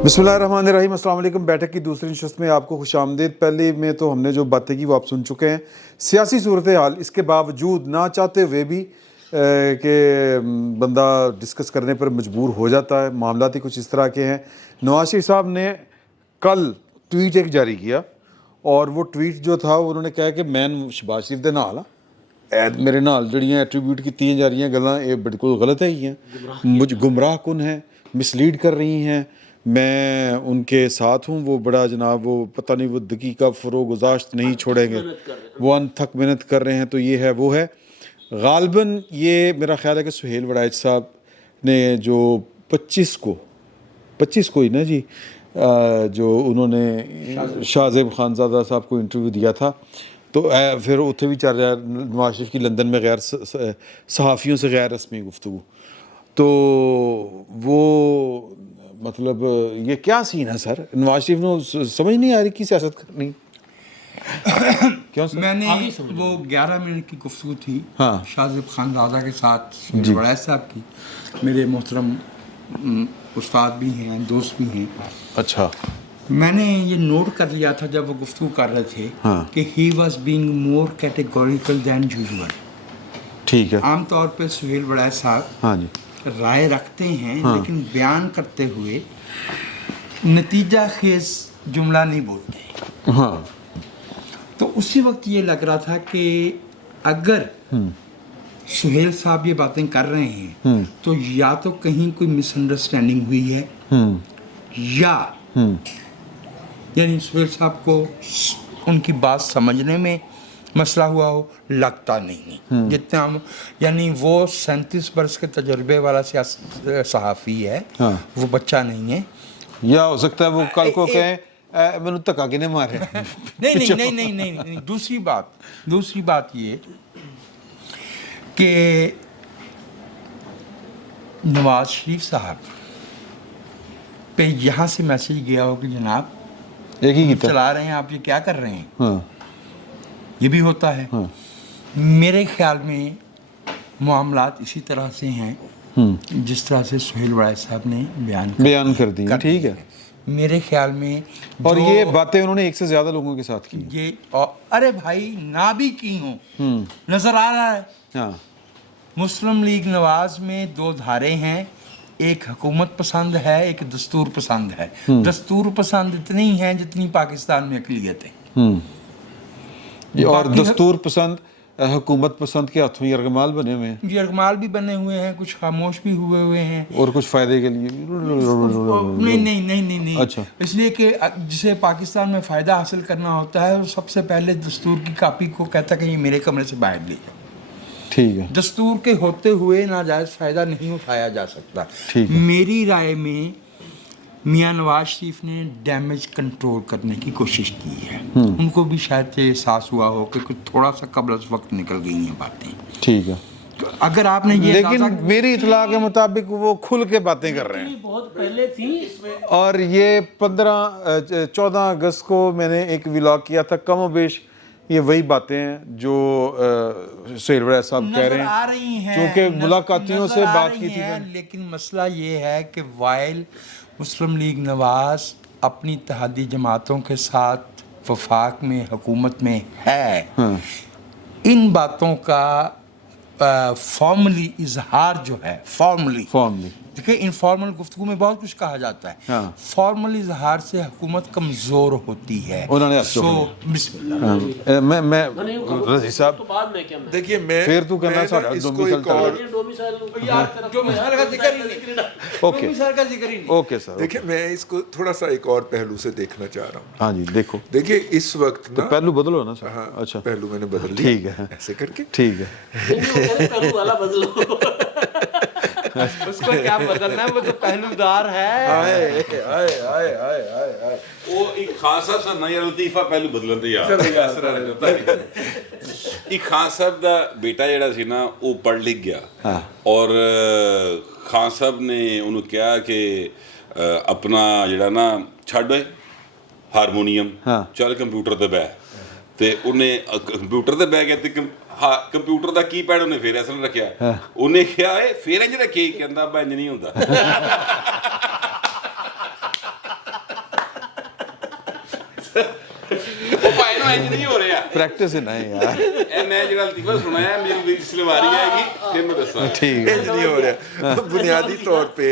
बिस्मिल्लाहिर्रहमानिर्रहीम। अस्सलाम वालेकुम। बैठक की दूसरी नशस्त में आपको खुश आमदीद। पहले में तो हमने जो बातें की वो आप सुन चुके हैं। सियासी सूरत हाल, इसके बावजूद ना चाहते हुए भी कि बंदा डिस्कस करने पर मजबूर हो जाता है। मामलात ही कुछ इस तरह के हैं। नवाज शरीफ साहब ने कल ट्वीट एक जारी किया और वो ट्वीट जो था उन्होंने कहा कि मैं शहबाज शरीफ दे नाल मेरे नाल जड़ियाँ एट्रीब्यूट की जा रही हैं गल्लां ये बिल्कुल गलत है ही हैं, मुझ गुमराह कुन हैं, मिसलीड कर रही हैं। मैं उनके साथ हूँ। वो बड़ा जनाब वो पता नहीं वो दकीका फ़रोग़ गुज़ाश्त नहीं छोड़ेंगे, वो अनथक मेहनत कर रहे हैं। तो ये है वो है गालबन। ये मेरा ख़्याल है कि सुहेल वड़ाइच साहब ने जो 25 को ही ना जी जो उन्होंने शाहज़ेब खानज़ादा साहब को इंटरव्यू दिया था, तो फिर उत्थे भी चल रहा नवाज शरीफ की लंदन में गैर सहाफ़ियों से गैर रस्मी गुफ्तगू। तो वो मतलब ये क्या सीन है सर? नवाज शरीफ ने समझ नहीं आ रही कि सियासत करनी क्यों सर? मैंने वो 11 मिनट की गुफ्तगू थी हाँ शाहज़ेब खानज़ादा के साथ सुहेल वड़ाइच साहब की, मेरे मोहतरम उस्ताद भी हैं, दोस्त भी हैं। अच्छा, मैंने ये नोट कर लिया था जब वो गुफ्तगू कर रहे थे कि he was being more categorical than usual. ठीक है। आम तौर पे सुहेल वड़ाइच साहब हाँ जी, राय रखते हैं लेकिन बयान करते हुए नतीजा खेज जुमला नहीं बोलते। हाँ तो उसी वक्त ये लग रहा था कि अगर सुहेल साहब ये बातें कर रहे हैं तो या तो कहीं कोई मिसअंडरस्टैंडिंग हुई है या यानी सुहेल साहब को उनकी बात समझने में मसला हुआ हो, लगता नहीं जितना यानी वो 37 बरस के तजुर्बे वाला सहाफ़ी है, वो बच्चा नहीं है। या हो सकता है वो कल को कहें मैंने धक्का किने मारे। नहीं। दूसरी बात ये कि नवाज शरीफ साहब पे यहाँ से मैसेज गया हो कि जनाब एक ही चला रहे हैं आप, ये क्या कर रहे हैं। हाँ ये भी होता है। मेरे ख्याल में मामलात इसी तरह से हैं जिस तरह से सुहेल वड़ाइच साहब ने बयान कर दी। ठीक है मेरे ख्याल में। और ये बातें उन्होंने एक से ज्यादा लोगों के साथ की ये अरे भाई ना भी की हों, नजर आ रहा है। हाँ मुस्लिम लीग नवाज में 2 धारे हैं, एक हुकूमत पसंद है, एक दस्तूर पसंद है। दस्तूर पसंद इतनी हैं जितनी पाकिस्तान में अक़लियत है। और दस्तूर पसंद हुकूमत पसंद के हाथों यरगमाल बने हुए हैं। यरगमाल भी बने हुए हैं, कुछ खामोश भी हुए हैं और कुछ फ़ायदे के लिए नहीं। अच्छा, इसलिए कि जिसे पाकिस्तान में फ़ायदा हासिल करना होता है, सबसे पहले दस्तूर की कापी को कहता है कि ये मेरे कमरे से बाहर ले जाओ। ठीक है। दस्तूर के होते हुए नाजायज़ फ़ायदा नहीं उठाया जा सकता। ठीक है। मेरी राय में मियाँ नवाज शरीफ ने डैमेज कंट्रोल करने की कोशिश की है। उनको भी शायद ये एहसास हुआ हो कि कुछ थोड़ा सा कबल उस वक्त निकल गई हैं बातें। ठीक है। तो अगर आपने ये लेकिन मेरी इतला के मुताबिक वो खुल के बातें कर रहे हैं। बहुत पहले थी इसमें। और ये 14 अगस्त को मैंने एक व्लॉग किया था, कम बेश ये वही बातें हैं जो सुहेल वड़ाइच साहब कह रहे हैं, क्योंकि मुलाकातियों से बात की थी। लेकिन मसला ये है कि वाइल मुस्लिम लीग नवाज अपनी इत्तेहादी जमातों के साथ वफाक में हुकूमत में है, इन बातों का फॉर्मली इजहार जो है, फॉर्मली देखिए इनफॉर्मल गुफ्तगू में बहुत कुछ कहा जाता है। फॉर्मल इजहार से हुकूमत कमज़ोर होती है। उन्होंने बिस्मिल्लाह मैं रज़ी साहब तो बाद में क्या देखिए मैं फिर तू कहना साढ़ा इसको एक और ओके सर। देखिए मैं इसको थोड़ा सा एक और पहलू से देखना चाह रहा हूँ। हाँ जी देखो, देखिए इस वक्त तो ना पहलू बदलो ना सर। हाँ, अच्छा पहलू मैंने बदल लिया। ठीक है, ऐसे करके ठीक है। पहलू वाला बदलो। उसको क्या बदलना है, वो तो पहलूदार है। आए आए आए आए आए आए ਉਹ ਇੱਕ ਖਾਸਾ ਸਰ ਨਯਾ ਲਤੀਫਾ ਪਹਿਲੂ ਬਦਲਣ ਤੇ ਯਾਰ ਇੱਕ ਖਾਨ ਸਾਹਿਬ ਦਾ ਬੇਟਾ ਜਿਹੜਾ ਸੀ ਨਾ ਉਹ ਪੜ੍ਹ ਲਿਖ ਗਿਆ ਔਰ ਖਾਨ ਸਾਹਿਬ ਨੇ ਉਹਨੂੰ ਕਿਹਾ ਕਿ ਆਪਣਾ ਜਿਹੜਾ ਨਾ ਛੱਡ ਓਏ ਹਾਰਮੋਨੀਅਮ ਚੱਲ ਕੰਪਿਊਟਰ ਤੇ ਬਹਿ ਤੇ ਉਹਨੇ ਕੰਪਿਊਟਰ ਤੇ ਬਹਿ ਗਿਆ ਤੇ ਕੰਪਿਊਟਰ ਦਾ ਕੀਪੈਡ ਉਹਨੇ ਫੇਰ ਅਸਲ ਰੱਖਿਆ ਉਹਨੇ ਕਿਹਾ ਏ ਫੇਰ ਇੰਜ ਰੱਖੇ ਕਹਿੰਦਾ ਇੰਜ ਨਹੀਂ ਹੁੰਦਾ ਉਹ ਭਾਈ ਨੂੰ ਇੰਜ ਨਹੀਂ ਹੋ ਰਿਹਾ ਪ੍ਰੈਕਟਿਸ ਹੀ ਨਹੀਂ ਯਾਰ ਇਹ ਮੈਂ ਜਿਹੜਾ ਲਤੀਫਾ ਸੁਣਾਇਆ ਮੇਰੀ ਵੀ ਸਲਵਾਰੀ ਆਏਗੀ फिर मैं दसा ठीक है इंज नहीं हो रहा बुनियादी तौर पे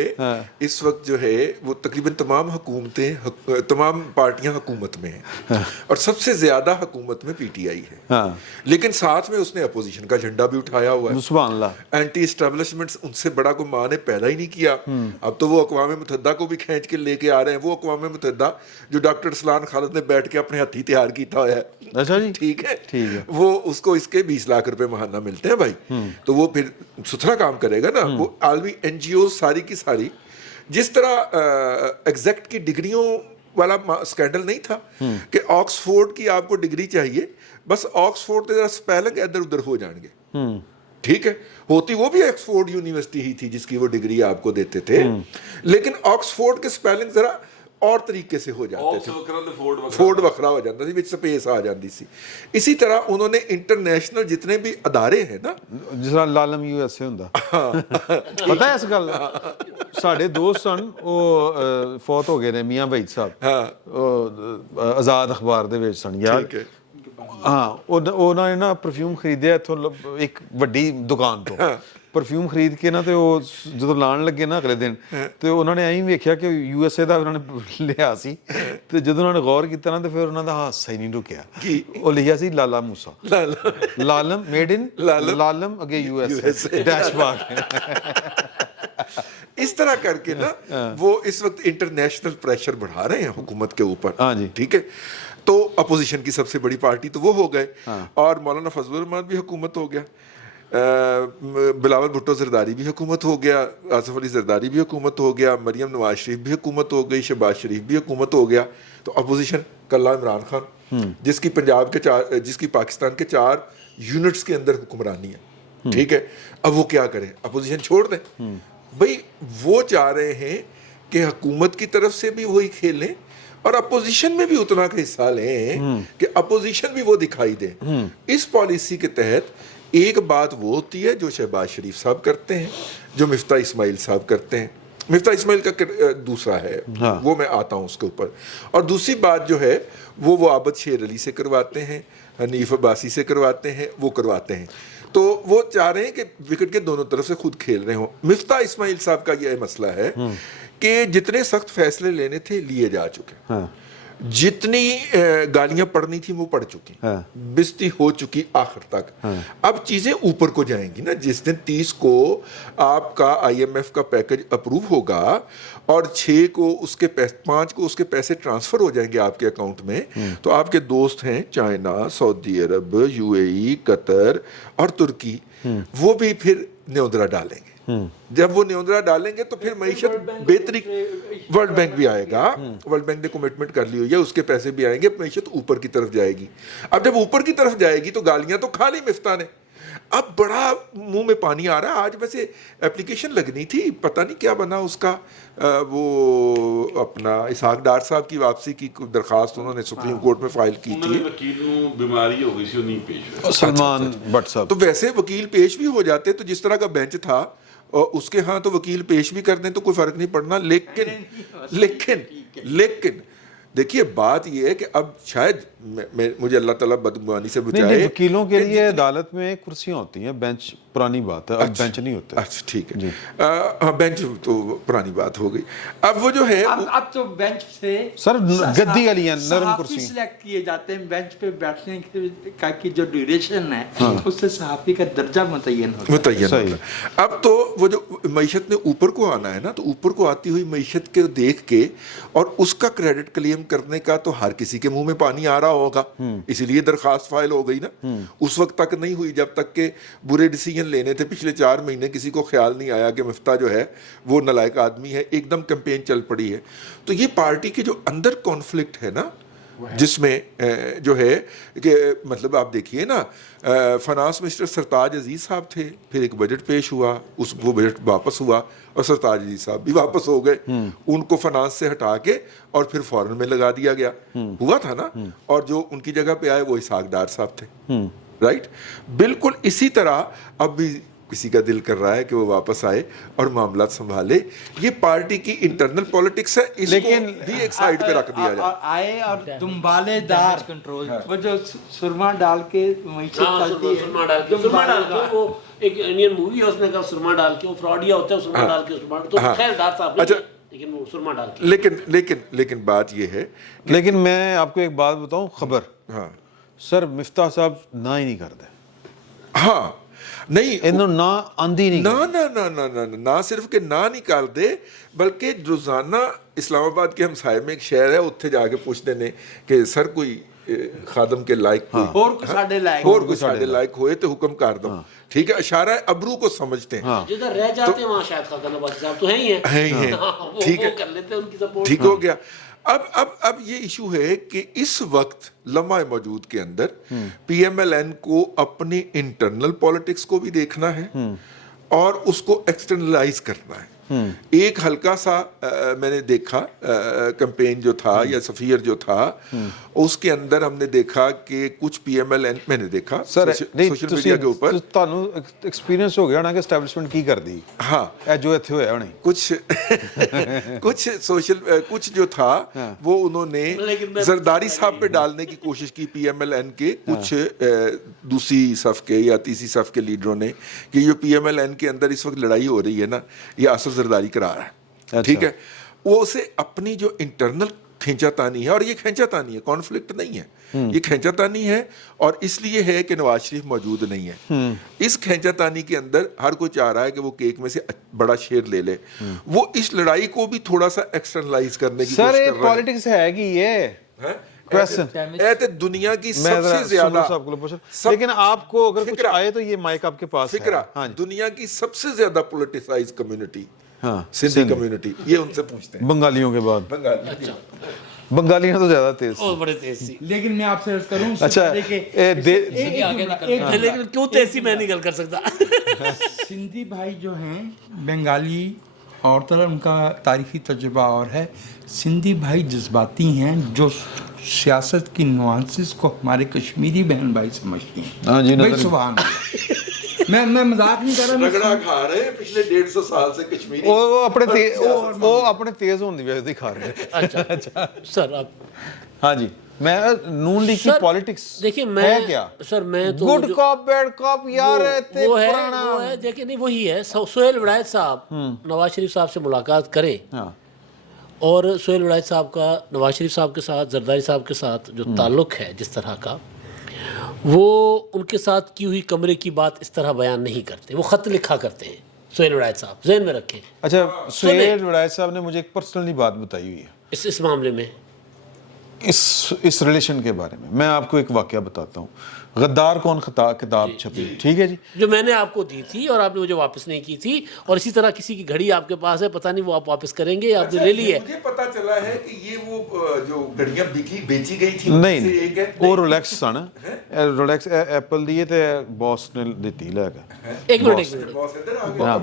इस वक्त जो है वो तकरीबन तमाम हुकूमतें तमाम पार्टियां हुकूमत में हैं और सबसे ज्यादा हुकूमत में पीटीआई है हाँ लेकिन साथ में उसने अपोजिशन का झंडा भी उठाया हुआ है सुभान अल्लाह एंटी एस्टेब्लिशमेंट उनसे बड़ा कोई माँ ने पैदा ही नहीं किया अब तो वो अक़वाम मुत्तहिदा को भी खींच के लेके आ रहे हैं वो अक़वाम मुत्तहिदा जो डॉक्टर रसलान खालिद ने बैठ के अपने हाथी तैयार किया हुआ है अच्छा जी ठीक है ठीक है वो उसको इसके 20 लाख रुपए महाना मिलते हैं भाई तो वो फिर सुथरा काम करेगा ना वो आलमी एनजीओ सारी की सारी जिस तरह एग्जैक्ट की डिग्रियों वाला स्कैंडल नहीं था कि ऑक्सफोर्ड की आपको डिग्री चाहिए बस ऑक्सफोर्ड के जरा स्पेलिंग इधर उधर हो जाएंगे ठीक है होती वो भी ऑक्सफोर्ड यूनिवर्सिटी ही थी जिसकी वो डिग्री आपको देते थे लेकिन ऑक्सफोर्ड के स्पेलिंग जरा और तरीके से हो जाते थे फोर्ड वखरा हो जाता थी स्पेस आ जाती सी इसी तरह उन्होंने इंटरनेशनल जितने भी अदारे हैं ना ਜਿਸ ਤਰ੍ਹਾਂ ਲਾਲਮ ਯੂਐਸਏ ਹੁੰਦਾ ਪਤਾ ਇਸ ਗੱਲ ਸਾਡੇ ਦੋਸਤ ਸਨ ਉਹ ਫੌਤ ਹੋ ਗਏ ਨੇ ਮੀਆਂ ਵਹੀਦ ਸਾਹਿਬ ਉਹ ਆਜ਼ਾਦ ਅਖਬਾਰ ਦੇ ਵਿੱਚ ਸਨ ਯਾਰ ਠੀਕ ਹੈ ਹਾਂ ਉਹਨਾਂ ਨੇ ਨਾ ਪਰਫਿਊਮ ਖਰੀਦਿਆ ਇੱਥੋਂ ਇੱਕ ਵੱਡੀ ਦੁਕਾਨ ਤੋਂ ਪਰਫਿਊਮ ਖਰੀਦ ਕੇ ਨਾ ਤੇ ਉਹ ਜਦੋਂ ਲਾਣ ਲੱਗੇ ਨਾ ਅਗਲੇ ਦਿਨ ਤੇ ਉਹਨਾਂ ਨੇ ਐਂ ਵੇਖਿਆ ਕਿ ਯੂਐਸਏ ਦਾ ਉਹਨਾਂ ਨੇ ਲਿਆ ਸੀ ਤੇ ਜਦੋਂ ਉਹਨਾਂ ਨੇ ਗੌਰ ਕੀਤਾ ਨਾ ਤੇ ਫਿਰ ਉਹਨਾਂ ਦਾ ਹਾਸਾ ਹੀ ਨਹੀਂ ਰੁਕਿਆ ਉਹ ਲਿਖਿਆ ਸੀ ਲਾਲਾ ਮੂਸਾ ਲਾਲਮ ਮੇਡ ਇਨ ਲਾਲਮ ਅਗੇ ਯੂਐਸਏ ਡੈਸ਼ ਬਾਗ इस तरह करके ना वो इस वक्त इंटरनेशनल प्रेशर बढ़ा रहे हैं हुकूमत के ऊपर हाँ जी ठीक है तो अपोजिशन की सबसे बड़ी पार्टी तो वो हो गए और मौलाना फजलुर रहमान भी हुकूमत हो गया बिलावल भुट्टो जरदारी भी हुकूमत हो गया आसिफ अली जरदारी भी हुकूमत हो गया मरियम नवाज शरीफ भी हुकूमत हो गई शहबाज शरीफ भी हुकूमत हो गया तो अपोजिशन कल्ला इमरान खान जिसकी पंजाब के जिसकी पाकिस्तान के 4 यूनिट्स के अंदर हुक्मरानी है ठीक है अब वो क्या करें अपोजिशन छोड़ दें भाई वो चाह रहे हैं कि हुकूमत की तरफ से भी वही खेलें और अपोजिशन में भी उतना का हिस्सा लें कि अपोजिशन भी वो दिखाई दे इस पॉलिसी के तहत एक बात वो होती है जो शहबाज शरीफ साहब करते हैं जो मिफ्ता इस्माइल साहब करते हैं मिफ्ता इस्माइल का दूसरा है वो मैं आता हूँ उसके ऊपर और दूसरी बात जो है वो आबद शेर अली से करवाते हैं हनीफ अब्बासी से करवाते हैं वो करवाते हैं तो वो चाह रहे हैं कि विकेट के दोनों तरफ से खुद खेल रहे हों मिफ्ता इस्माइल साहब का यह मसला है कि जितने सख्त फैसले लेने थे लिए जा चुके जितनी गालियां पढ़नी थी वो पढ़ चुकी बेइज्जती हो चुकी आखिर तक अब चीजें ऊपर को जाएंगी ना जिस दिन 30 को आपका IMF का पैकेज अप्रूव होगा और 6 को उसके 5 को उसके पैसे ट्रांसफर हो जाएंगे आपके अकाउंट में तो आपके दोस्त हैं चाइना सऊदी अरब UAE कतर और तुर्की वो भी फिर न्योंदरा डालेंगे जब वो न्योंदरा डालेंगे तो फिर मईशत बेहतरी वर्ल्ड बैंक भी आएगा वर्ल्ड बैंक ने कमिटमेंट कर ली हुई है उसके पैसे भी आएंगे मईशत ऊपर की तरफ जाएगी अब जब ऊपर की तरफ जाएगी तो गालियां तो खा ली मिफ्ता ने अब बड़ा मुंह में पानी आ रहा है आज वैसे एप्लीकेशन लगनी थी पता नहीं क्या बना उसका वो अपना इसहाक डार साहब की वापसी की दरखास्त उन्होंने सुप्रीम कोर्ट में फाइल की थी वकील ਨੂੰ ਬਿਮਾਰੀ ਹੋ ਗਈ ਸੀ ਉਹ ਨਹੀਂ ਪੇਸ਼ सलमान भट्ट साहब तो वैसे वकील पेश भी हो जाते तो जिस तरह का बेंच था और उसके यहाँ तो वकील पेश भी कर दें तो कोई फर्क नहीं पड़ना लेकिन देखिए बात ये है कि अब शायद मुझे अल्लाह ताला बदगुमानी से बचाए वकीलों के लिए अदालत में कुर्सियां होती हैं बेंच पुरानी बात है अब बेंच नहीं होते अच्छा ठीक है हाँ बेंच तो पुरानी बात हो गई अब वो जो है अब तो बेंच से सर गद्दी वाली हैं नरम कुर्सी सिलेक्ट किए जाते हैं बेंच पे बैठने का की जो ड्यूरेशन है उससे सहाफी का दर्जा मुतय्यन होता है अब तो वो जो मईशत ने ऊपर को आना है ना तो ऊपर को आती हुई मईशत के देख के और उसका क्रेडिट क्लेम करने का तो हर किसी के मुंह में पानी आ रहा होगा इसीलिए दरखास्त फाइल हो गई ना उस वक्त तक नहीं हुई जब तक के बुरे डिसीजन लेने थे पिछले 4 महीने किसी को ख्याल नहीं आया कि मिफ्ता जो है वो नालायक आदमी है एकदम कैंपेन चल पड़ी है तो ये पार्टी के जो अंदर कॉन्फ्लिक्ट है ना जिसमें जो है कि मतलब आप देखिए ना फाइनेंस मिनिस्टर सरताज अजीज साहब थे फिर एक बजट पेश हुआ वो बजट वापस हुआ और सरताज अजीज साहब भी वापस हो गए उनको फाइनेंस से हटा के और फिर फॉरेन में लगा दिया गया हुआ था ना और जो उनकी जगह पे आए वो इसहाक डार साहब थे राइट बिल्कुल इसी तरह अब भी किसी का दिल कर रहा है कि वो वापस आए और मामलात संभाले। ये पार्टी की इंटरनल पॉलिटिक्स है, इसको लेकिन भी एक साइड पे रख दिया जाए। आए और दुम्बालेदार वो जो सुरमा डाल के मीठे हाँ, चलती है, सुरमा डाल के, सुरमा डाल के, वो एक इंडियन मूवी है उसमें कहा सुरमा डाल के, वो फ्रॉडिया होता है सुरमा डाल के, सुरमा तो खैर डाल साहब अच्छा। लेकिन वो सुरमा डाल के। लेकिन बात ये है, लेकिन मैं आपको एक बात बताऊं, खबर, हाँ सर मिफ्ताह साहब ना ही नहीं करते, हाँ नहीं इन्हों ना आंदी नहीं ना ना ना ना ना ना सिर्फ कि ना नहीं कर दे, बल्कि रोजाना इस्लामाबाद के हमसाये में एक शहर है, उत्थे जाके पूछते ने कि सर कोई खादम के लायक कोई और को साढ़े लायक और कोई साढ़े लायक होए तो हुक्म कर दो। ठीक है, इशारा है अबरू को समझते हैं। जिधर रह जाते हैं वहाँ शायद खाका नवाज साहब तो हैं ही हैं। हैं ही हैं। वो ठीक है, कर लेते हैं उनकी सपोर्ट। ठीक हो गया। अब ये इशू है कि इस वक्त लम्हा मौजूद के अंदर पीएमएलएन को अपनी इंटरनल पॉलिटिक्स को भी देखना है और उसको एक्सटर्नलाइज करना है। एक हल्का सा मैंने देखा कैंपेन जो था या सफीर जो था, उसके अंदर हमने देखा कि कुछ पीएमएलएन मैंने देखा सर सोशल मीडिया के ऊपर। ਤੁਹਾਨੂੰ ਐਕਸਪੀਰੀਅੰਸ ਹੋ ਗਿਆ ਨਾ ਕਿ ਐਸਟੈਬਲਿਸ਼ਮੈਂਟ ਕੀ ਕਰਦੀ। हाँ, ਇਹ ਜੋ ਇੱਥੇ ਹੋਇਆ ਹੋਣੀ कुछ सोशल कुछ जो था वो उन्होंने जरदारी साहब पे डालने की कोशिश की पीएमएलएन के कुछ दूसरी सफ के या तीसरी सफ के लीडरों ने कि जो पीएमएलएन के अंदर इस वक्त लड़ाई हो रही है ना, ये आसफ जरदारी करा रहा है। ठीक है, वो उसे अपनी जो इंटरनल खींचातानी है, और ये खींचातानी है, कॉन्फ्लिक्ट नहीं है, ये खींचातानी है, और इसलिए है कि नवाज शरीफ मौजूद नहीं है। इस खींचातानी के अंदर हर कोई चाह रहा है कि वो केक में से बड़ा शेर ले ले। वो इस लड़ाई को भी थोड़ा सा एक्सटर्नलाइज करने की सर कोशिश ये कर रहा है। पॉलिटिक्स है कि ये क्वेश्चन ऐ ते दुनिया की सबसे ज्यादा, लेकिन आपको अगर कुछ फिक्रा- आए तो ये माइक आपके पास है। फिक्रा हाँ जी, दुनिया की सबसे ज्यादा पोलिटिसाइज कम्युनिटी हाँ, सिंधी कम्युनिटी, ये उनसे पूछते हैं। बंगालियों के बाद बंगाली बंगालियां तो ज्यादा तेज। और बड़े तेज सी। लेकिन मैं आपसे अर्ज करूं, अच्छा, लेकिन क्यों तेजी मैं नहीं गल कर सकता। सिंधी भाई जो हैं बंगाली और तरह उनका तारीखी तजुर्बा और है। सिंधी भाई जज्बाती हैं जो सियासत की नुआंसेस को हमारे कश्मीरी बहन भाई समझती हैं। हाँ जी, भाई नजर- सुभान अल्लाह। मैं मजाक नहीं कर रहा, मैं रगड़ा खा रहे हैं पिछले 150 साल से कश्मीरी। वो अपने तेज होने की वजह से खा रहे हैं। अच्छा सर आप हाँ जी, मैं नून लीग की सर, पॉलिटिक्स देखिए है मैं क्या? सर मैं तो गुड जो- कॉप बैड कॉप यार रहते वो है पुराना। वो है देखिए नहीं वही है। सोहेल विलायत साहब नवाज शरीफ साहब से मुलाकात करें, हाँ, और सोहेल विलायत साहब का नवाज शरीफ साहब के साथ, जरदारी साहब के साथ जो ताल्लुक है जिस तरह का, वो उनके साथ की हुई कमरे की बात इस तरह बयान नहीं करते, वो ख़त लिखा करते हैं सोहेल विलायत साहब, ज़हन में रखें। अच्छा, सुहेल विलायत साहब ने मुझे एक पर्सनली बात बताई हुई है इस मामले में, इस रिलेशन के बारे में। मैं आपको एक वाकया बताता हूँ। गद्दार कौन खता किताब छपी, ठीक है जी, जो मैंने आपको दी थी और आपने मुझे वापस नहीं की थी, और इसी तरह किसी की घड़ी आपके पास है, पता नहीं वो आप वापस करेंगे या आपने ले ली है। मुझे पता चला है कि ये वो जो घड़ियां बेची गई थी नहीं उनसे एक है। ਉਹ ਰੋਲੈਕਸ ਸਨ, ਰੋਲੈਕਸ ਐਪਲ ਦੀ ਤੇ ਬੌਸ ਨੇ ਦਿੱਤੀ ਲੈ ਕੇ। एक मिनट बॉस इधर आ गया।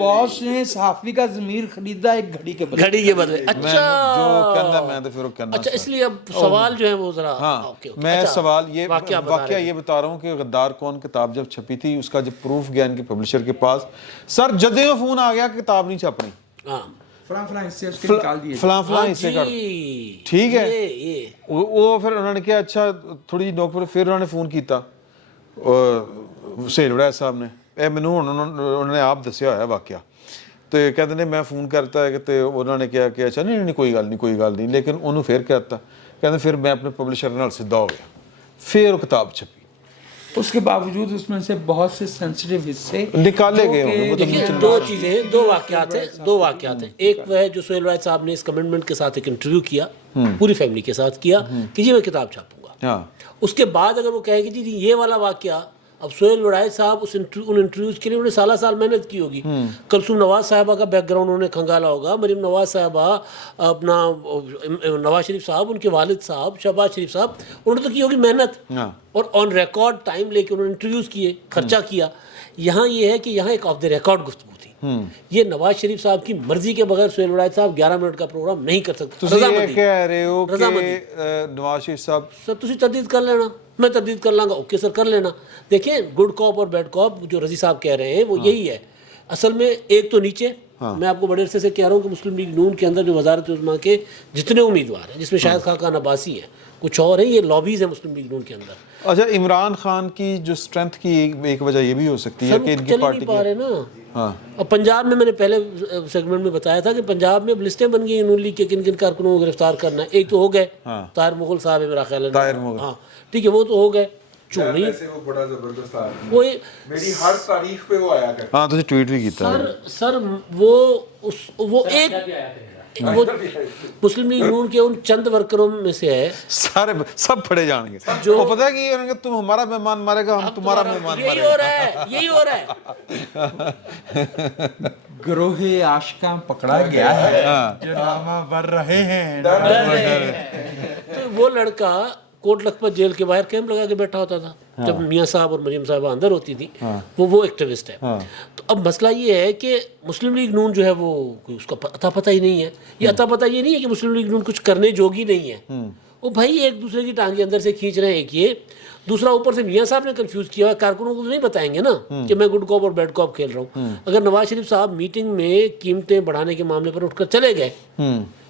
बॉस ने सहाफी का जमीर खरीदा एक घड़ी के बदले। घड़ी के बदले। मैं अच्छा जो कहना मैं तो फिर वो कहना अच्छा, इसलिए अब सवाल जो है वो जरा हाँ, ओके, ओके, मैं अच्छा, सवाल ये वाकया बता वाकया रहे ये बता रहा हूँ कि गद्दार कौन किताब जब छपी थी, उसका जब प्रूफ गया इनके पब्लिशर के पास, सर जदे फोन आ गया किताब नहीं छपनी, हैं। हाँ फलां हिस्से उसके निकाल दिए। फलां हाँ हिस्से कर, जी, ठीक है। ये वो फिर उन्होंने किया, अच्छा थोड़ी जी नौक पर फिर उन्होंने फोन किया सुहेल विलायत साहब ने, ਇਹ ਮੈਨੂੰ ਹੁਣ ਉਹਨਾਂ ਨੇ ਆਪ ਦੱਸਿਆ ਹੋਇਆ ਵਾਕਿਆ, ਤੇ ਕਹਿੰਦੇ ਨੇ ਮੈਂ ਫੋਨ ਕਰਤਾ ਹੈ ਤੇ ਉਹਨਾਂ ਨੇ ਕਿਹਾ ਕਿ ਅੱਛਾ ਨਹੀਂ ਕੋਈ ਗੱਲ ਨਹੀਂ, ਲੇਕਿਨ ਉਹਨੂੰ ਫਿਰ ਕਹਿਤਾ, ਕਹਿੰਦੇ ਫਿਰ ਮੈਂ ਆਪਣੇ ਪਬਲਿਸ਼ਰ ਨਾਲ ਸਿੱਧਾ ਹੋ ਗਿਆ, ਫਿਰ ਉਹ ਕਿਤਾਬ ਛਪੀ। उसके बावजूद उसमें से बहुत से सेंसिटिव हिस्से निकाले जो गए कि होंगे, वो तो देखिए मुझे दो चीज़ें हैं, दो वाकयात हैं। एक वह है जो सोहेल विलायत साहब ने इस कमिटमेंट के साथ एक इंटरव्यू किया, पूरी फैमिली के साथ किया कि जी मैं किताब छापूंगा। हाँ, उसके बाद अगर वो कहे कि जी ये वाला वाकया, अब सोहेल विलायत साहब उन इंटरव्यूज के लिए उन्होंने साल मेहनत की होगी। कलसूम नवाज साहबा का बैकग्राउंड उन्होंने खंगाला होगा, मरीम नवाज साहबा, अपना नवाज शरीफ साहब, उनके वालिद साहब शहबाज शरीफ साहब, उन्होंने तो की होगी मेहनत, हाँ। और ऑन रिकॉर्ड टाइम लेके उन्होंने इंटरव्यूज़ किए, खर्चा किया। यहाँ ये है कि यहाँ एक ऑफ द रिकॉर्ड गुफ्तगू थी, یہ نواز شریف صاحب کی مرضی کے بغیر سہیل وڑائچ صاحب 11 منٹ کا پروگرام نہیں کر سکتے. ਤੁਸੀਂ ਇਹ ਕਹਿ ਰਹੇ ਹੋ ਕਿ ਨਵਾਜ਼ ਸ਼ਰੀਫ ਸਾਹਿਬ سر تسی تردید کر لینا, میں تردید کر لاں گا, اوکے سر کر لینا. دیکھیں گڈ کاپ اور بیڈ کاپ جو رضی صاحب کہہ رہے ہیں وہ یہی ہے. اصل میں ایک تو نیچے, میں آپ کو بڑے عرصے سے کہہ رہا ہوں کہ مسلم لیگ نون کے اندر جو وزارت عظمیٰ کے جتنے امیدوار ہیں, جس میں شاہد خاقان عباسی ہیں, کچھ اور ہیں, یہ لابیز ہیں مسلم لیگ نون کے اندر. اچھا عمران خان کی جو اسٹرینتھ کی ایک وجہ یہ بھی ہو سکتی ہے کہ ان کی چل پارٹی نہیں پا رہے نا. ہاں اب پنجاب میں نے پہلے سیگمنٹ میں بتایا تھا کہ پنجاب میں اب لسٹیں بن گئی ہیں نون لیگ کے کن کن کارکنوں کو گرفتار کرنا ہے. ایک تو ہو گئے طاہر مغل صاحب ہے میرا خیال ہے, طاہر مغل. ہاں ٹھیک ہے, وہ تو ہو گئے. چونی ویسے وہ بڑا زبردست آدمی وہ میری ہر تاریخ پہ وہ آیا کرتا. ہاں تسی ٹویٹ بھی کیتا ہے. سر وہ ایک وہ مسلم لیگ نون کے ان چند ورکروں میں سے ہے. سارے سب پھڑے جان گے. وہ پتہ ہے کہ انہوں نے تم ہمارا مہمان مارے گا, ہم تمہارا مہمان یہی ہو رہا ہے, یہی ہو رہا ہے. گروہ عاشقاں پکڑا گیا ہے جو نامہ بر رہے ہیں. تو وہ لڑکا کوٹ لکھپت جیل کے باہر کیمپ لگا کے بیٹھا ہوتا تھا جب میاں صاحب اور مریم صاحبہ اندر ہوتی تھی. وہ ایکٹیوسٹ ہے. تو اب مسئلہ یہ ہے کہ مسلم لیگ نون جو ہے وہ اس کا اتا پتہ ہی نہیں ہے. یہ اتا پتہ یہ نہیں ہے کہ مسلم لیگ نون کچھ کرنے جوگی نہیں ہے. وہ بھائی ایک دوسرے کی ٹانگیں اندر سے کھینچ رہے ہیں. ایک یہ دوسرا, اوپر سے میاں صاحب نے کنفیوز کیا ہوا, کارکنوں کو تو نہیں بتائیں گے نا کہ میں گڈ کاپ اور بیڈ کاپ کھیل رہا ہوں. اگر نواز شریف صاحب میٹنگ میں قیمتیں بڑھانے کے معاملے پر اٹھ کر چلے گئے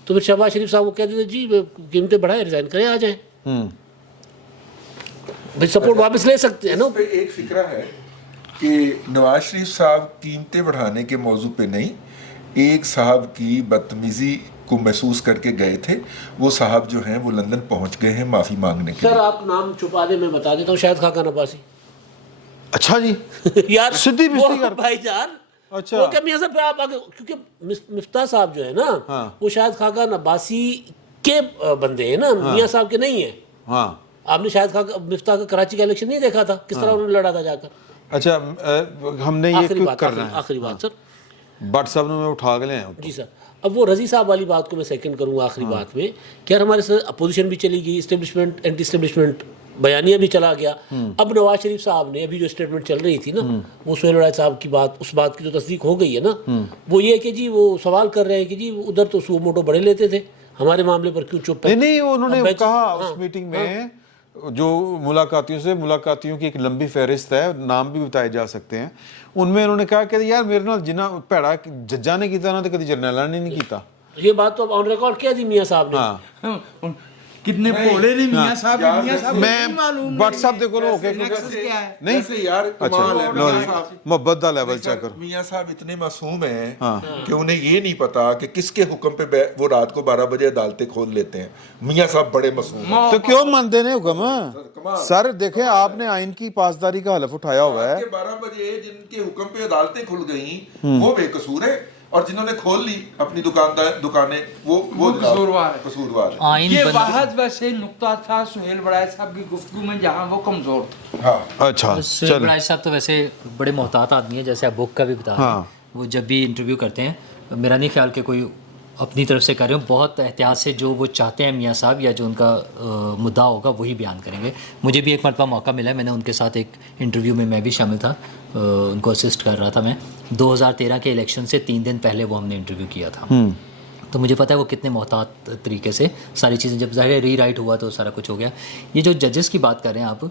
تو پھر شہباز شریف صاحب کو کہہ دیتے جی قیمتیں بڑھائیں, ریزائن کریں, آ جائیں. بھائی سپورٹ واپس لے سکتے ہیں نا. اس پہ ایک فکرہ ہے کہ نواز شریف صاحب قیمتیں بڑھانے کے موضوع پہ نہیں, ایک صاحب کی بدتمیزی کو محسوس کر کے گئے تھے. وہ صاحب جو ہیں وہ لندن پہنچ گئے ہیں معافی مانگنے کے سر آپ نام چھپا دیں, میں بتا دیتا ہوں, شاہد خاقان عباسی. اچھا جی یار سدھی بستی کر بھائی جان, اچھا وہ کہ میاں صاحب آپ آگے, کیونکہ مفتاح صاحب جو ہے نا وہ شاہد خاقان عباسی کے بندے ہیں نا, میاں صاحب کے نہیں ہیں. ہاں آپ نے شاید مفتاح کا کراچی کا الیکشن نہیں دیکھا تھا, کس طرح انہوں نے لڑا تھا جا کر. اچھا ہم نے یہ کرنا ہے. آخری بات سر, بٹ صاحب نے اٹھا کے لے ہیں. جی سر. اب وہ رضی صاحب والی بات کو میں سیکنڈ کروں گا آخری بات میں, کہ یار ہمارے ساتھ اپوزیشن بھی چلی گئی, اسٹیبلشمنٹ اینٹی اسٹیبلشمنٹ بیانیہ بھی چلا گیا. اب نواز شریف صاحب نے ابھی جو اسٹیٹمنٹ چل رہی تھی نا, وہ سہیل وڑائچ صاحب کی بات, اس بات کی جو تصدیق ہو گئی ہے نا, وہ یہ کہ جی وہ سوال کر رہے ہیں کہ جی ادھر تو سو موٹو بڑے لیتے تھے, ہمارے معاملے پر کیوں چپ ہے. نہیں انہوں نے کہا اس میٹنگ میں جو ملاقاتیوں کی ایک لمبی فہرست ہے, نام بھی بتائے جا سکتے ہیں, ان میں انہوں نے کہا کہ یار میرے نال جنہ پیڑا ججاں نے کیتا نا تو کدی جرنیلاں نے نہیں کیتا. یہ بات تو اب آن ریکارڈ کیا تھی میاں صاحب نے. کتنے بھولے نے میاں صاحب, میاں صاحب میں بٹ صاحب دے کول ہو کے نہیں یار کمال ہے. محبت دا لیول چیک کرو. میاں صاحب اتنے معصوم ہیں کہ انہیں یہ نہیں پتا کہ کس کے حکم پہ وہ رات کو 12 بجے عدالتیں کھول لیتے ہیں. میاں صاحب بڑے معصوم ہیں. تو کیوں مانتے ہیں حکم سر؟ دیکھیں آپ نے آئین کی پاسداری کا حلف اٹھایا ہوا ہے. 12 بجے جن کے حکم پہ عدالتیں کھل گئیں وہ بے قصور ہیں, اور جنہوں نے کھول لی اپنی دکانیں وہ قصوروار ہیں. یہ واحد ویسے نقطہ تھا سہیل وڑائچ صاحب کی گفتگو میں جہاں وہ کمزور تھا. ہاں اچھا سہیل وڑائچ صاحب تو ویسے بڑے محتاط آدمی ہیں, جیسے آپ بک کا بھی بتا رہے ہیں. وہ جب بھی انٹرویو کرتے ہیں, میرا نہیں خیال کہ کوئی اپنی طرف سے کر رہے ہوں, بہت احتیاط سے جو وہ چاہتے ہیں میاں صاحب یا جو ان کا مدعا ہوگا وہی بیان کریں گے. مجھے بھی ایک مرتبہ موقع ملا ہے, میں نے ان کے ساتھ ایک انٹرویو میں بھی شامل تھا, ان کو اسسٹ کر رہا تھا میں. 2013 کے الیکشن سے 3 دن پہلے وہ ہم نے انٹرویو کیا تھا. تو مجھے پتہ ہے وہ کتنے محتاط طریقے سے ساری چیزیں, جب ظاہر ری رائٹ ہوا تو سارا کچھ ہو گیا. یہ جو ججز کی بات کر رہے ہیں آپ,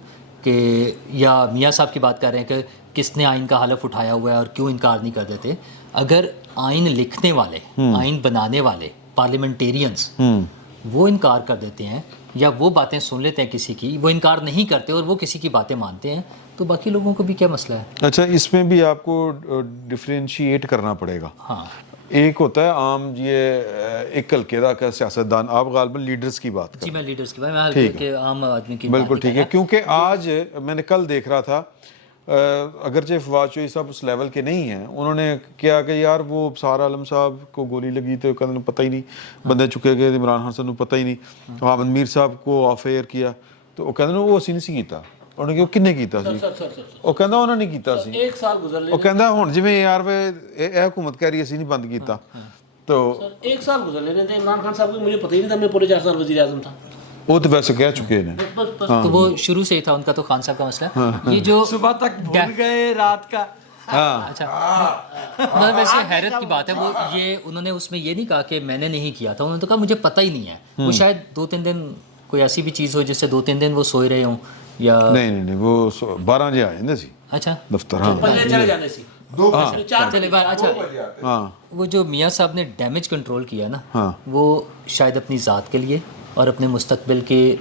کہ یا میاں صاحب کی بات کر رہے ہیں کہ کس نے آئین کا حلف اٹھایا ہوا ہے اور کیوں انکار نہیں کر دیتے. اگر آئین لکھنے والے, آئین بنانے والے پارلیمنٹیرینز وہ انکار کر دیتے ہیں یا وہ باتیں سن لیتے ہیں کسی کی, وہ انکار نہیں کرتے اور وہ کسی کی باتیں مانتے ہیں, تو باقی لوگوں کو بھی کیا مسئلہ ہے؟ اچھا اس میں بھی آپ کو ڈفرینشیٹ کرنا پڑے گا. ہاں ایک ہوتا ہے عام یہ ایک ہلکے کا سیاستدان, آپ غالباً لیڈرز کی بات کریں. جی میں لیڈرز کی بات, میں ہلکے کے عام آدمی کی بالکل ٹھیک ہے, کیونکہ آج میں نے کل دیکھ رہا تھا, اگرچہ فواد چوہی صاحب اس لیول کے نہیں ہیں, انہوں نے کیا کہ یار وہ سارا عالم صاحب کو گولی لگی تو کہنے پتہ ہی نہیں, بندے چکے گئے, عمران خان صاحب کو پتہ ہی نہیں, محمد میر صاحب کو آف ایئر کیا تو وہ کہتے ہیں وہ اسی نہیں سی کیتا. انہوں نے کہا کنے کیتا سی, وہ کہندا انہوں نے کیتا سی. 1 سال گزر لے, وہ کہندا ہن جویں یار اے حکومت کہہ رہی اسی نہیں بند کیتا. تو 1 سال گزر لینے تھے عمران خان صاحب کو, مجھے پتہ ہی نہیں تھا, میں پورے 4 سال وزیر اعظم تھا. وہ تو ویسے کہہ چکے ہیں, تو وہ شروع سے ہی تھا ان کا. تو خان صاحب کا مسئلہ یہ جو صبح تک بھول گئے رات کا مگر ویسے حیرت کی بات ہے وہ یہ انہوں نے اس میں یہ نہیں کہا کہ میں نے نہیں کیا تھا, انہوں نے تو کہا مجھے پتہ ہی نہیں ہے. وہ شاید 2-3 دن کوئی ایسی بھی چیز ہو جس سے 2-3 دن وہ سوئے رہے ہوں یا نہیں وہ 12 بجے آ جاندے سی اچھا دفتر. ہاں پہلے چلے جانے سی چلے بار. اچھا ہاں وہ جو میاں صاحب نے ڈیمیج کنٹرول کیا نا وہ شاید اپنی ذات کے لیے اور اپنے مستقبل کے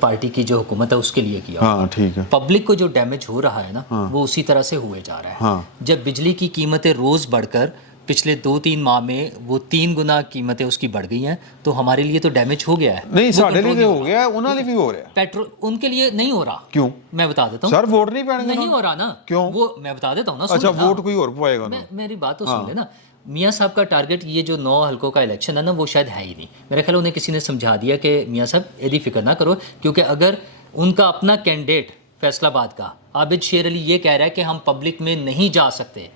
پارٹی کی جو حکومت ہے اس کے لیے کیا. ہاں ٹھیک ہے. پبلک کو جو ڈیمیج ہو رہا ہے نا وہ اسی طرح سے ہوئے جا رہا ہے. جب بجلی کی قیمتیں روز بڑھ کر پچھلے 2-3 ماہ میں وہ 3 گنا قیمتیں اس کی بڑھ گئی ہیں تو ہمارے لیے تو ڈیمیج ہو گیا ہے. نہیں ساڈے لیے ہو گیا, انہاں لیے بھی ہو رہا ہے. پیٹرول ان کے لیے نہیں ہو رہا. کیوں؟ میں بتا دیتا ہوں سر ووٹ نہیں پڑیں گے. نہیں ہو رہا نا. کیوں؟ وہ میں بتا دیتا ہوں نا. اچھا ووٹ کوئی اور پائے گا. میری بات تو سن لے نا. میاں صاحب کا ٹارگٹ یہ جو 9 حلقوں کا الیکشن ہے نا وہ شاید ہے ہی نہیں. میرا خیال انہیں کسی نے سمجھا دیا کہ میاں صاحب ایدی فکر نہ کرو, کیونکہ اگر ان کا اپنا کینڈیڈیٹ فیصل آباد کا عابد شیر علی یہ کہہ رہا ہے کہ ہم پبلک میں نہیں جا سکتے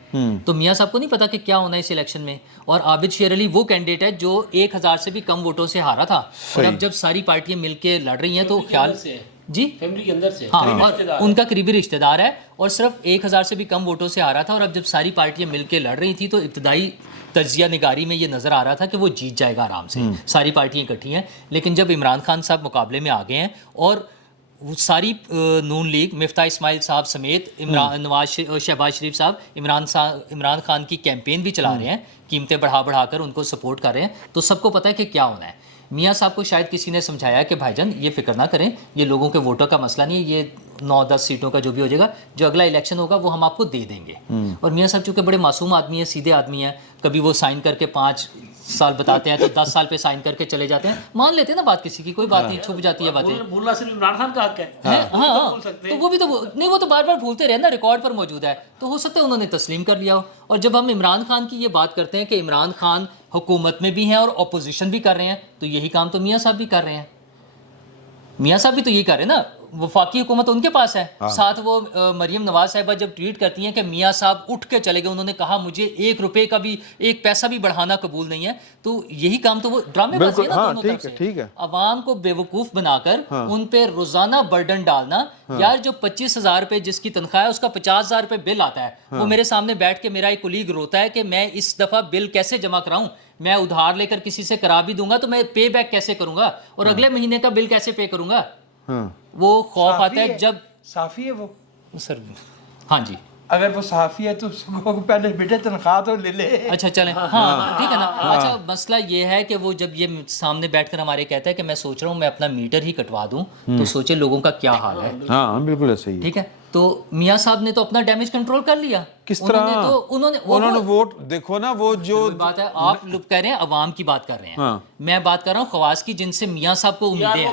تو میاں صاحب کو نہیں پتا کہ کیا ہونا ہے اس الیکشن میں. اور عابد شیر علی وہ کینڈیڈیٹ ہے جو 1000 سے بھی کم ووٹوں سے ہارا تھا, اور اب جب ساری پارٹیاں مل کے لڑ رہی ہیں تو خیال جی فیملی کے اندر سے ہاں اور ان کا قریبی رشتہ دار ہے اور صرف 1000 سے بھی کم ووٹوں سے ہارا تھا, اور اب جب ساری پارٹیاں مل کے لڑ رہی تھیں تو ابتدائی تجزیہ نگاری میں یہ نظر آ رہا تھا کہ وہ جیت جائے گا آرام سے, ساری پارٹیاں اکٹھی ہیں. لیکن جب عمران خان صاحب مقابلے میں آ گئے ہیں اور وہ ساری نون لیگ مفتاح اسماعیل صاحب سمیت شہباز شریف صاحب عمران خان کی کیمپین بھی چلا رہے ہیں, قیمتیں بڑھا کر ان کو سپورٹ کر رہے ہیں, تو سب کو پتہ ہے کہ کیا ہونا ہے. میاں صاحب کو شاید کسی نے سمجھایا کہ بھائی جان یہ فکر نہ کریں, یہ لوگوں کے ووٹوں کا مسئلہ نہیں ہے, یہ 9-10 سیٹوں کا جو بھی ہو جائے گا, جو اگلا الیکشن ہوگا وہ ہم آپ کو دے دیں گے. اور میاں صاحب چونکہ بڑے معصوم آدمی ہیں, سیدھے آدمی ہیں, کبھی وہ سائن کر کے 5 سال بتاتے ہیں تو 10 سال پہ سائن کر کے چلے جاتے ہیں, مان لیتے ہیں نا بات کسی کی, کوئی بات نہیں, چھپ جاتی ہے باتیں. بھولنا صرف عمران خان کا حق ہے. ہاں تو وہ بھی تو نہیں, وہ تو بار بار بھولتے رہے نا, ریکارڈ پر موجود ہے, تو ہو سکتا ہے انہوں نے تسلیم کر لیا ہو. اور جب ہم عمران خان کی یہ بات کرتے ہیں کہ عمران خان حکومت میں بھی ہیں اور اپوزیشن بھی کر رہے ہیں, تو یہی کام تو میاں صاحب بھی کر رہے ہیں. میاں صاحب بھی تو یہی کر رہے ہیں نا, وفاقی حکومت ان کے پاس ہے. ساتھ وہ مریم نواز صاحبہ جب ٹویٹ کرتی ہیں کہ میاں صاحب اٹھ کے چلے گئے, انہوں نے کہا مجھے 1 روپے کا بھی 1 پیسہ بھی بڑھانا قبول نہیں ہے, تو یہی کام تو وہ ڈرامے بازی ہے نا دونوں طرف سے. عوام کو بیوقوف بنا کر ان پہ روزانہ برڈن ڈالنا. یار جو 25,000 روپے جس کی تنخواہ ہے اس کا 50,000 روپے بل آتا ہے, وہ میرے سامنے بیٹھ کے میرا ایک کولیگ روتا ہے کہ میں اس دفعہ بل کیسے جمع کراؤں, میں ادھار لے کر کسی سے کرا بھی دوں گا تو میں پے بیک کیسے کروں گا, اور اگلے مہینے کا بل کیسے پے کروں گا. وہ خوف آتا ہے جب صحافی ہے وہ سر. ہاں جی اگر وہ صحافی ہے تو اس کو پہلے بیٹے تنخواہ تو لے لے. اچھا چلیں ہاں ٹھیک ہے نا. اچھا مسئلہ یہ ہے کہ وہ جب یہ سامنے بیٹھ کر ہمارے کہتا ہے کہ میں سوچ رہا ہوں میں اپنا میٹر ہی کٹوا دوں, تو سوچے لوگوں کا کیا حال ہے. ہاں بالکل ایسا ہی. ٹھیک ہے, تو میاں صاحب نے تو اپنا ڈیمیج کنٹرول کر لیا. کس طرح انہوں نے ووٹ دیکھو نا, وہ جو بات ہے آپ لوگ کہہ رہے ہیں عوام کی بات کر رہے ہیں, میں بات کر رہا ہوں خواص کی جن سے میاں صاحب کو امیدیں ہیں.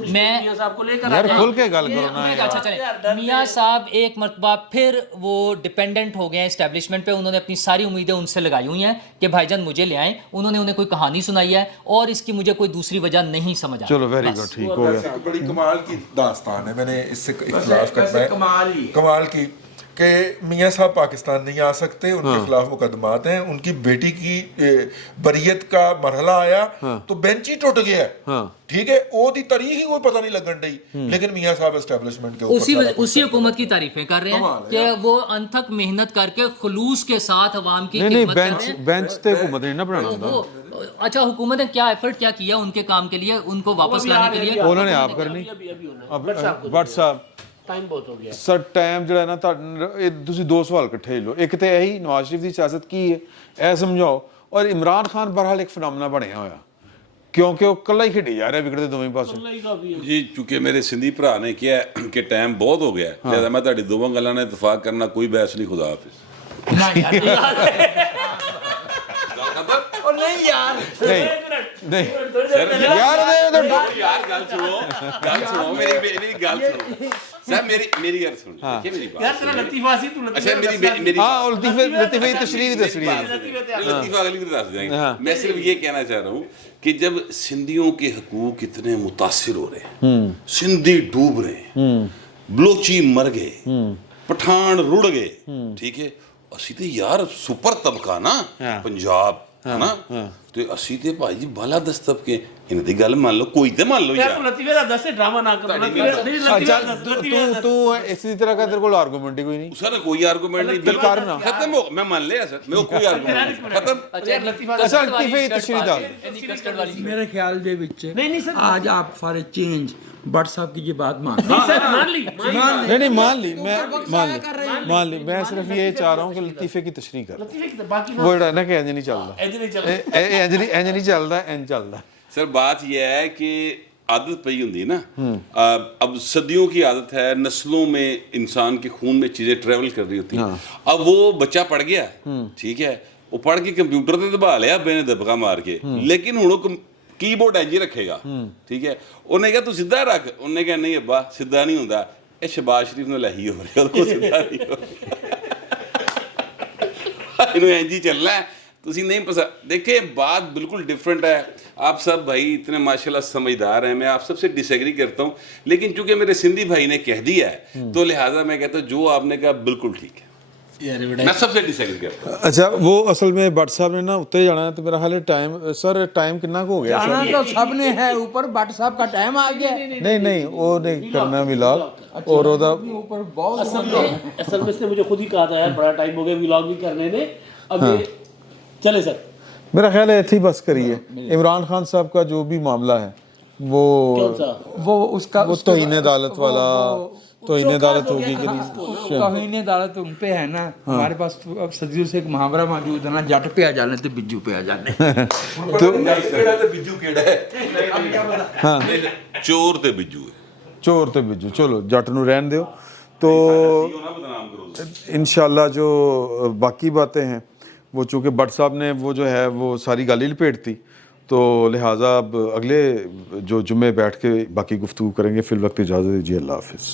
میں میاں صاحب کو لے کر یار کھل کے گل کرو نا. اچھا چلیں, میاں صاحب ایک مرتبہ پھر وہ ڈپینڈنٹ ہو گئے ہیں اسٹیبلشمنٹ پہ, انہوں نے اپنی ساری امیدیں ان سے لگائی ہوئی ہیں کہ بھائی جان مجھے لے آئیں. انہوں نے انہیں کوئی کہانی سنائی ہے اور اس کی مجھے کوئی دوسری وجہ نہیں سمجھ آئی. چلو ویری گڈ, ٹھیک ہو گیا. بڑی کمال کی داستان ہے, میں نے اس سے اختلاف کرنا ہے کمال کی, کہ میاں صاحب پاکستان نہیں آ سکتے, ان کے خلاف مقدمات ہیں. ان کی بیٹی کی بریت کا مرحلہ آیا تو بینچ ہی ٹوٹ گیا ہے, ٹھیک ہے, وہ دی تاریخ ہی کوئی پتہ نہیں لگن ڈئی, لیکن میاں صاحب اسٹیبلشمنٹ کے اوپر اسی حکومت کی تعریفیں کر رہے ہیں کہ وہ انتھک محنت کر کے خلوص کے ساتھ عوام کی خدمت کر رہے ہیں. بینچ تے حکومت نہیں نہ بنانا ہوتا. اچھا حکومت نے کیا ایفرٹ کیا کیا ان کے کام کے لیے, ان کو واپس لانے کے لیے. انہوں نے آپ کرنی بٹ صاحب ٹائم بہت ہو گیا سر. ٹائم جڑا ہے نا تسی 2 سوال کٹھے لو. ایک تے یہی نواز شریف دی سیاست کی ہے اے سمجھاؤ, اور عمران خان بہرحال ایک فنامنا بنیا ہویا کیونکہ وہ کلا ہی کھیڈی جا رہا ہے وکٹ دونوں پاسے. جی چونکہ میرے سندھی بھرا نے کیا ہے کہ ٹائم بہت ہو گیا ہے, لہذا میں تہاڈی دوواں گلاں نال اتفاق کرنا کوئی بحث نہیں. خدا حافظ. نہیں یار نہیں یار گل سنو میری گل سنو سر, میری گل سنو میری بات. یار تیرا لطیفہ سی, تو اچھا میری ہاں لطیفے تشریح دسنی ہے. لطیفہ اگلی بھی دس دیں گے. میں صرف یہ کہنا چاہ رہا ہوں کہ جب سندھیوں کے حقوق اتنے متاثر ہو رہے ہیں, سندھی ڈوب رہے ہیں, بلوچی مر گئے, پٹھان رڑ گئے, ٹھیک ہے, اسی تے یار سپر طبقہ نا پنجاب ہے نا, ਤੇ ਅਸੀਂ ਤੇ ਭਾਈ ਜੀ ਬਾਲਾ ਦਸਤਬ ਕੇ ਇਹਨਾਂ ਦੀ ਗੱਲ ਮੰਨ ਲਓ, ਕੋਈ ਤੇ ਮੰਨ ਲਓ ਯਾਰ। ਲਤੀਫੇ ਦਾ ਦੱਸੇ ਡਰਾਮਾ ਨਾ ਕਰੋ ਅੱਛਾ ਤੂੰ ਇਸੇ ਤਰ੍ਹਾਂ का तेरे को आर्गुमेंट ही कोई नहीं ਸਰ ਕੋਈ ਆਰਗੂਮੈਂਟ ਨਹੀਂ, ਬਿਲਕੁਲ ਖਤਮ ਹੋ, ਮੈਂ ਮੰਨ ਲਿਆ ਸਰ, ਮੇਰੇ ਕੋਈ ਆਰਗੂਮੈਂਟ ਖਤਮ। अच्छा लतीफे तशरीह डाल मेरे ख्याल दे विच आज आप फॉर ए चेंज भट्ट साहब की ये बात मान नहीं मान ली मैं सिर्फ ये चाह रहा हूँ कि लतीफे की तशरीह कर वो ना कि इंज नहीं चलता इंज नहीं चलता इंज चलता। सर बात यह है कि आदत पई होती है ना, अब सदियों की आदत है, नस्लों में इंसान के खून में चीज़ें ट्रेवल कर रही होती हैं। अब वो बच्चा पढ़ गया, ठीक है, वो पढ़ के कंप्यूटर ते दबा लिया बेने दबका मार के, लेकिन हुण कीबोर्ड इंज ही रखेगा, ठीक है। उन्हें कहा तू सीधा रख, उन्हें कहा नहीं अब्बा सीधा नहीं होता, ये शहबाज शरीफ ने लही हो रहा है, सीधा नहीं हो इन्हें इंज ही चलना है, तुसी नहीं पसंद। देखिए बात बिल्कुल डिफरेंट है, आप सब भाई इतने माशाल्लाह समझदार हैं, मैं आप सबसे डिसएग्री करता हूँ, लेकिन चूंकि मेरे सिंधी भाई ने कह दिया है तो लिहाजा मैं कहता हूँ जो आपने कहा बिल्कुल ठीक है, मैं सबसे डिसएग्री करता हूँ। अच्छा वो असल में भट्ट साहब ने ना उत्ते जाना है तो मेरा ख्याल है टाइम सर टाइम कितना को हो गया जाना तो सब ने है ऊपर भट्ट साहब का टाइम आ गया नहीं वो नहीं करना व्लॉग और ओदा ऊपर बहुत असल में इसने मुझे खुद ही कहा था यार बड़ा टाइम हो गया व्लॉग भी करने ने, अब ये चले सर। मेरा ख्याल है ऐसे ही बस करिए। इमरान खान साहब का जो भी मामला है वो उसका तौहीन अदालत वाला तौहीन अदालत होगी कि नहीं? तौहीन अदालत उन पे है ना, हमारे पास तो अब सदियों से एक मुहावरा मौजूद है ना, जट पे आ जाने तो बिज्जू पे आ जाने तो बिज्जू केड़ा है, चोर ते बिज्जू है, चोर ते बिज्जू, चलो जट नूं रहन दियो। तो इंशाल्लाह जो बाकी बातें हैं वो चूँकि भट्ट साहब ने वो जो है वो सारी गाली लपेट दी, तो लिहाजा अब अगले जो जुम्मे बैठ के बाकी गुफ्तगू करेंगे। फिल वक्त इजाज़त दीजिए, अल्लाह हाफिज़।